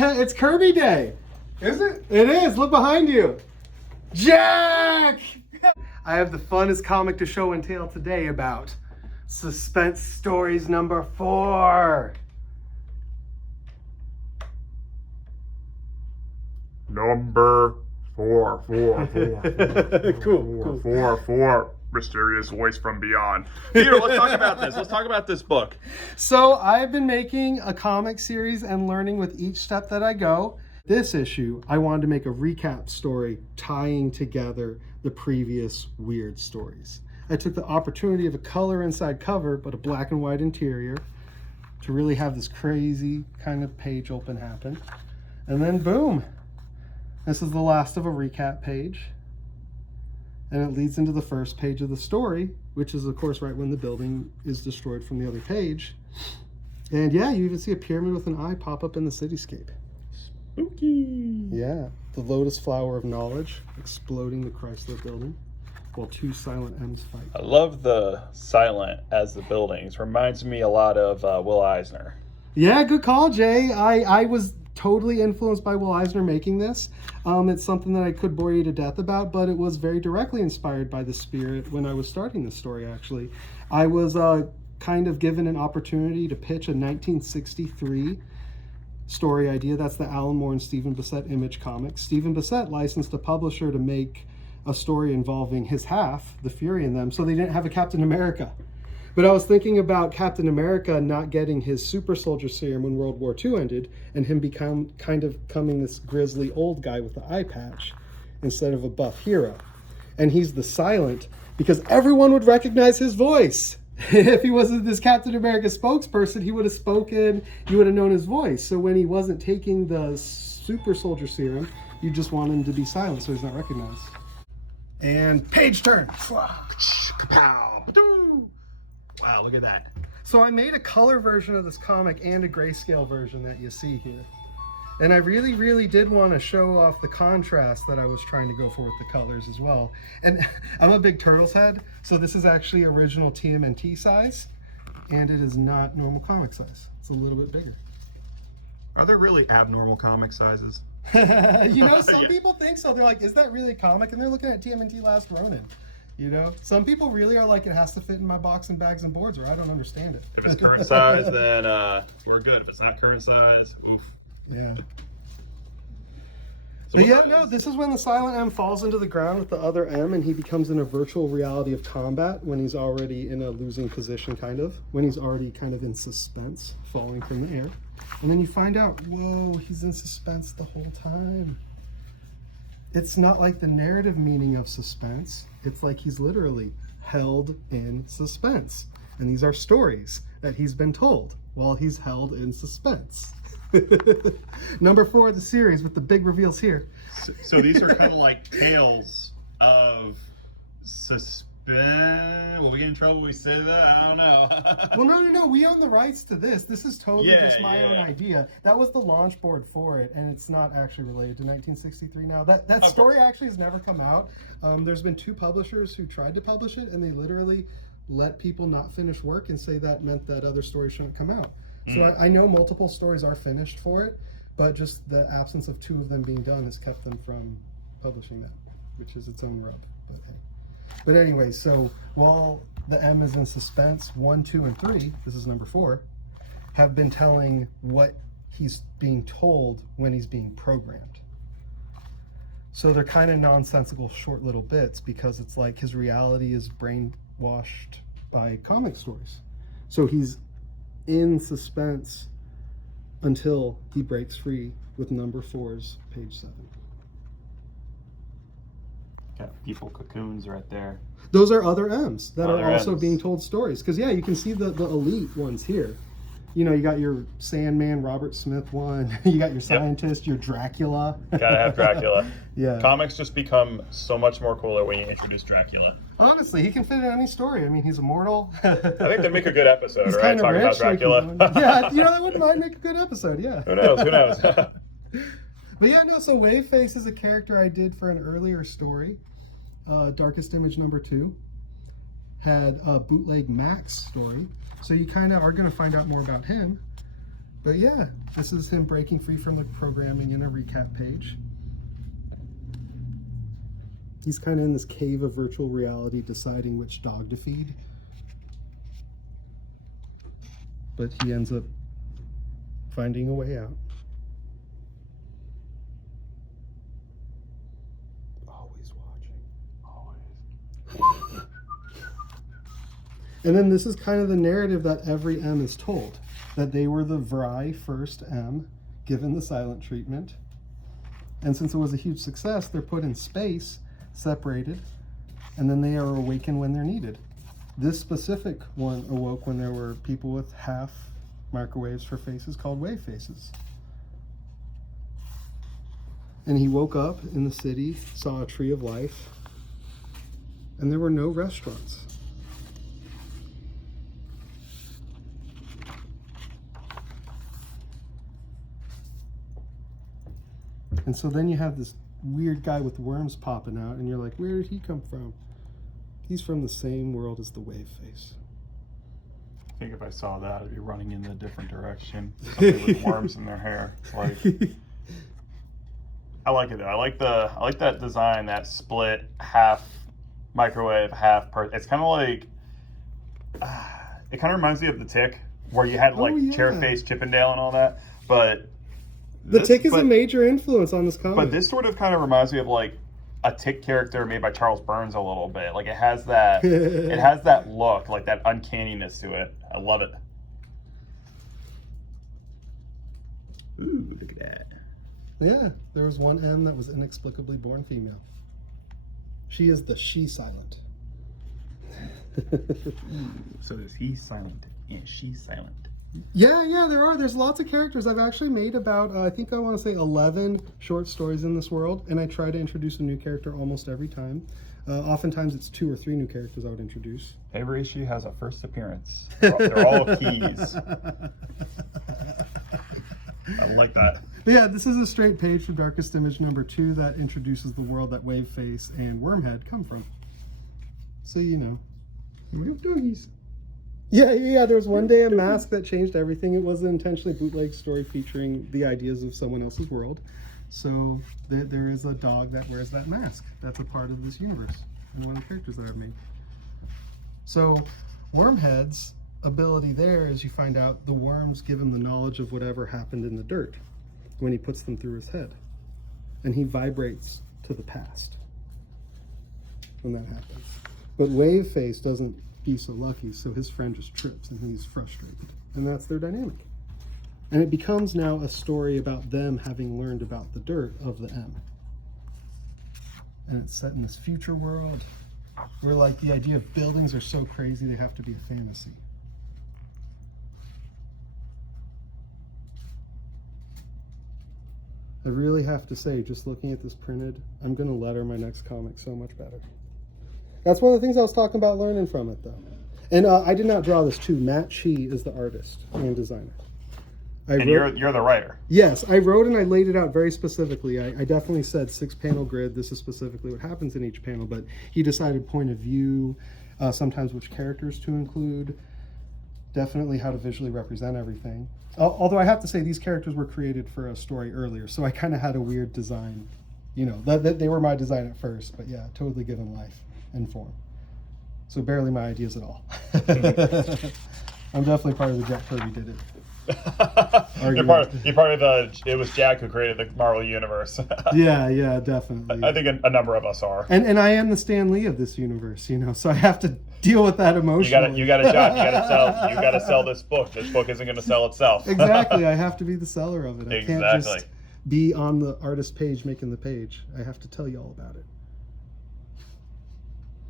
it's Kirby Day. Is it? It is. Look behind you. Jack! I have the funnest comic to show and tell today about Suspense Stories number 4. Number 4. Cool. 4. Mysterious voice from beyond. Peter, let's talk about this. Let's talk about this book. So I've been making a comic series and learning with each step that I go. This issue, I wanted to make a recap story tying together the previous weird stories. I took the opportunity of a color inside cover, but a black and white interior to really have this crazy kind of page open happen. And then boom, this is the last of a recap page. And it leads into the first page of the story, which is of course right when the building is destroyed from the other page. And yeah, you even see a pyramid with an eye pop up in the cityscape. Spooky. Yeah, the lotus flower of knowledge exploding the Chrysler building while 2 silent M's fight. I love the silent as the buildings. Reminds me a lot of Will Eisner. Yeah, good call, Jay. I was totally influenced by Will Eisner making this. It's something that I could bore you to death about, but it was very directly inspired by the spirit when I was starting this story, actually. I was kind of given an opportunity to pitch a 1963 story idea. That's the Alan Moore and Stephen Bissette Image comics. Stephen Bissette licensed a publisher to make a story involving his half, the Fury, in them, so they didn't have a Captain America. But I was thinking about Captain America not getting his super soldier serum when World War II ended, and him becoming this grizzly old guy with the eye patch instead of a buff hero. And he's the silent because everyone would recognize his voice. If he wasn't this Captain America spokesperson, he would have spoken, you would have known his voice. So when he wasn't taking the super soldier serum, you just want him to be silent so he's not recognized. And page turn. Wow, look at that. So I made a color version of this comic and a grayscale version that you see here. And I really did want to show off the contrast that I was trying to go for with the colors as well. And I'm a big Turtles head, so this is actually original TMNT size, and it is not normal comic size. It's a little bit bigger. Are there really abnormal comic sizes? You know, some people think so. They're like, is that really a comic? And they're looking at TMNT Last Ronin. You know, some people really are like, it has to fit in my box and bags and boards, or I don't understand it. If it's current size, then we're good. If it's not current size, oof. Yeah. So But yeah, no, this is when the silent M falls into the ground with the other M, and he becomes in a virtual reality of combat when he's already in a losing position, when he's already kind of in suspense, falling from the air. And then you find out, whoa, he's in suspense the whole time. It's not like the narrative meaning of suspense. It's like he's literally held in suspense. And these are stories that he's been told while he's held in suspense. Number 4 of the series with the big reveals here. So these are kind of like tales of suspense. Will we get in trouble if we say that? I don't know. Well, no. We own the rights to this. This is totally just my own idea. That was the launch board for it, and it's not actually related to 1963 now. That story actually has never come out. There's been 2 publishers who tried to publish it, and they literally let people not finish work and say that meant that other stories shouldn't come out. So I know multiple stories are finished for it, but just the absence of 2 of them being done has kept them from publishing that, which is its own rub. But anyway, so while the M is in suspense, 1, 2, and 3, this is number 4, have been telling what he's being told when he's being programmed. So they're kind of nonsensical short little bits because it's like his reality is brainwashed by comic stories. So he's in suspense until he breaks free with number 4's page 7. Got people cocoons right there. Those are other M's that Other are also Ms. being told stories. Because yeah, you can see the elite ones here. You know, you got your Sandman, Robert Smith one. You got your scientist, your Dracula. Gotta have Dracula. Yeah. Comics just become so much more cooler when you introduce Dracula. Honestly, he can fit in any story. I mean, he's immortal. I think they'd make a good episode, He's right? kinda Talking about rich, like, Dracula. yeah, you know, that wouldn't mind make a good episode, yeah. Who knows? Who knows? But yeah, no, so Waveface is a character I did for an earlier story. Darkest Image number 2 had a bootleg Max story. So you kind of are going to find out more about him. But yeah, this is him breaking free from the programming in a recap page. He's kind of in this cave of virtual reality deciding which dog to feed. But he ends up finding a way out. Always watching. Always. And then this is kind of the narrative that every M is told. That they were the Vry first M, given the silent treatment. And since it was a huge success, they're put in space, separated, and then they are awakened when they're needed. This specific one awoke when there were people with half microwaves for faces called wave faces. And he woke up in the city, saw a tree of life, and there were no restaurants. And so then you have this weird guy with worms popping out, and you're like, where did he come from? He's from the same world as the wave face. I think if I saw that, I'd be running in a different direction. Somebody with worms in their hair. It's like, I like it though. I like that design, that split half microwave, half per. It's kind of like, it kind of reminds me of the Tick, where you had like Chairface, Chippendale, and all that. But the Tick is a major influence on this comic. But this sort of kind of reminds me of like a Tick character made by Charles Burns a little bit. Like it has that look, like that uncanniness to it. I love it. Ooh, look at that. Yeah, there was one M that was inexplicably born female. She is the she silent. So is he silent and she's silent? Yeah, there's lots of characters. I've actually made about, I think I want to say 11 short stories in this world, and I try to introduce a new character almost every time. Oftentimes it's 2 or 3 new characters I would introduce. Every issue has a first appearance. They're all keys. I like that. But yeah, this is a straight page from Darkest Image #2 that introduces the world that Waveface and Wormhead come from. So you know. We have doggies. Yeah, there was one day a mask that changed everything. It was an intentionally bootleg story featuring the ideas of someone else's world. So there is a dog that wears that mask. That's a part of this universe and one of the characters that I've made. So Wormhead's ability there is you find out the worms give him the knowledge of whatever happened in the dirt when he puts them through his head. And he vibrates to the past when that happens. But Waveface doesn't be so lucky, so his friend just trips and he's frustrated. And that's their dynamic. And it becomes now a story about them having learned about the dirt of the M. And it's set in this future world where like the idea of buildings are so crazy they have to be a fantasy. I really have to say, just looking at this printed, I'm going to letter my next comic so much better. That's one of the things I was talking about learning from it, though. And I did not draw this, too. Matt Shee is the artist and designer. You're the writer. Yes, I wrote and I laid it out very specifically. I definitely said 6-panel grid. This is specifically what happens in each panel, but he decided point of view, sometimes which characters to include, definitely how to visually represent everything. Although I have to say these characters were created for a story earlier, so I kind of had a weird design. You know, that they were my design at first, but yeah, totally given life and form. So barely my ideas at all. I'm definitely part of the Jack Kirby did it. You're part of the. It was Jack who created the Marvel universe. yeah, definitely. I think a number of us are. And I am the Stan Lee of this universe, you know, so I have to deal with that emotionally. You got a job. You got to sell this book. This book isn't going to sell itself. Exactly. I have to be the seller of it. I Exactly. can't just be on the artist page making the page. I have to tell you all about it.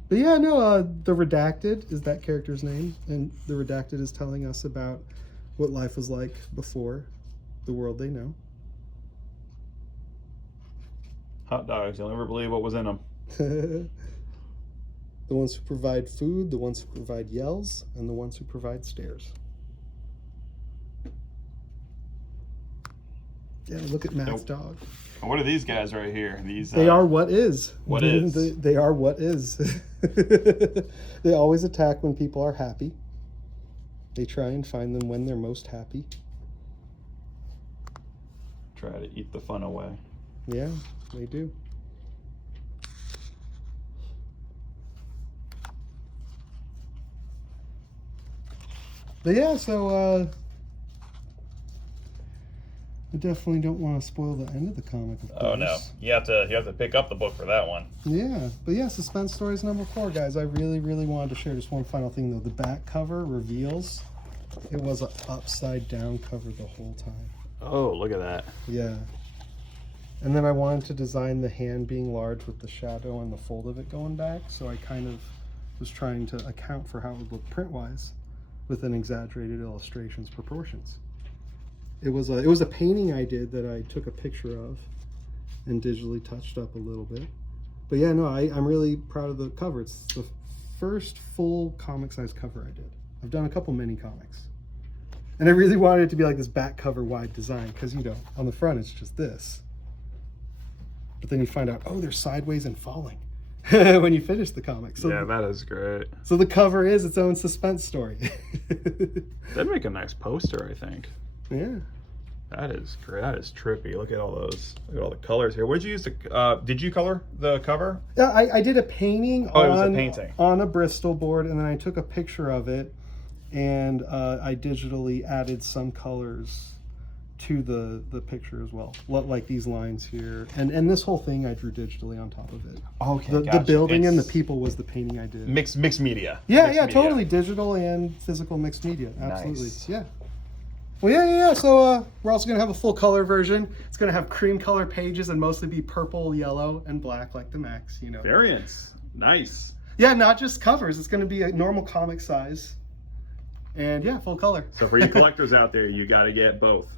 But yeah, no, the Redacted is that character's name, and the Redacted is telling us about what life was like before the world they know. Hot dogs. You'll never believe what was in them. The ones who provide food, the ones who provide yells, and the ones who provide stares. Yeah, look at Matt's dog. What are these guys right here? They are what is. What is? They are what is. They always attack when people are happy. They try and find them when they're most happy. try to eat the fun away. Yeah, they do. But yeah, so I definitely don't want to spoil the end of the comic, of course. Oh no, you have to pick up the book for that one. Yeah, but yeah, Suspense Stories number 4, guys. I really, really wanted to share just one final thing though. The back cover reveals it was an upside down cover the whole time. Oh, look at that. Yeah. And then I wanted to design the hand being large with the shadow and the fold of it going back, so I kind of was trying to account for how it would look print-wise with an exaggerated illustrations proportions. It was a painting I did that I took a picture of and digitally touched up a little bit. But yeah, no, I'm really proud of the cover. It's the first full comic-sized cover I did. I've done a couple mini comics. And I really wanted it to be like this back cover wide design because, you know, on the front it's just this. But then you find out, oh, they're sideways and falling when you finish the comic. So yeah, that is great. So the cover is its own suspense story. That'd make a nice poster, I think. Yeah. That is great. That is trippy. Look at all those. Look at all the colors here. Where'd you use the? Did you color the cover? Yeah, I did a painting. Oh, it was a painting on a Bristol board, and then I took a picture of it, and I digitally added some colors to the picture as well, like these lines here, and this whole thing I drew digitally on top of it. Okay, the building and the people was the painting I did. Mixed media. Yeah, mixed yeah, media. totally digital and physical mixed media. Absolutely, Nice. yeah. Well, yeah. So we're also gonna have a full color version. It's gonna have cream color pages and mostly be purple, yellow, and black like the Max. You know. Variants. Nice. Yeah, not just covers. It's gonna be a normal comic size, and yeah, full color. So for you collectors out there, you got to get both.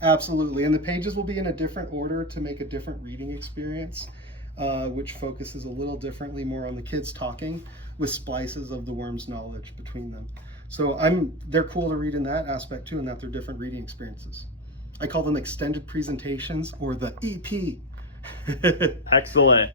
Absolutely, and the pages will be in a different order to make a different reading experience, which focuses a little differently more on the kids talking with splices of the worm's knowledge between them. So they're cool to read in that aspect too, in that they're different reading experiences. I call them extended presentations or the EP. Excellent.